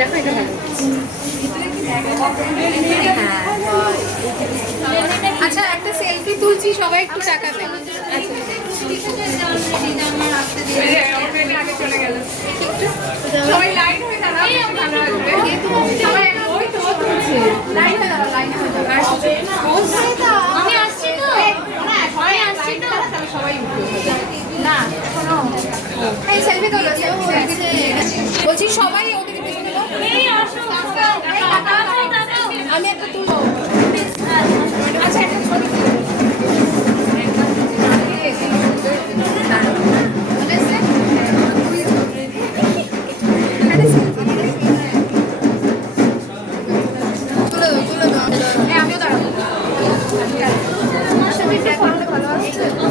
দেখো এটা ভালো। আচ্ছা একটা সেলফি তুলছি, সবাই একটু তাকাবে। সবাই লাইন হয়ে দাঁড়াও, ভালো আসবে। সবাই ওই তো তুলছে, লাইন হয়ে দাঁড়াও, লাইন হয়ে দাঁড়াও। আমি আসছি তো, সবাই আসছি তো, সবাই না শোনো, এই সেলফি তোলো, বলছি সবাই ওদিকে পেছনে যাও। আমি একটা তুলবো। আচ্ছা একটা ছবি তুলো। আমিও দাঁড়াবো। ছবিটা ভালো আছে।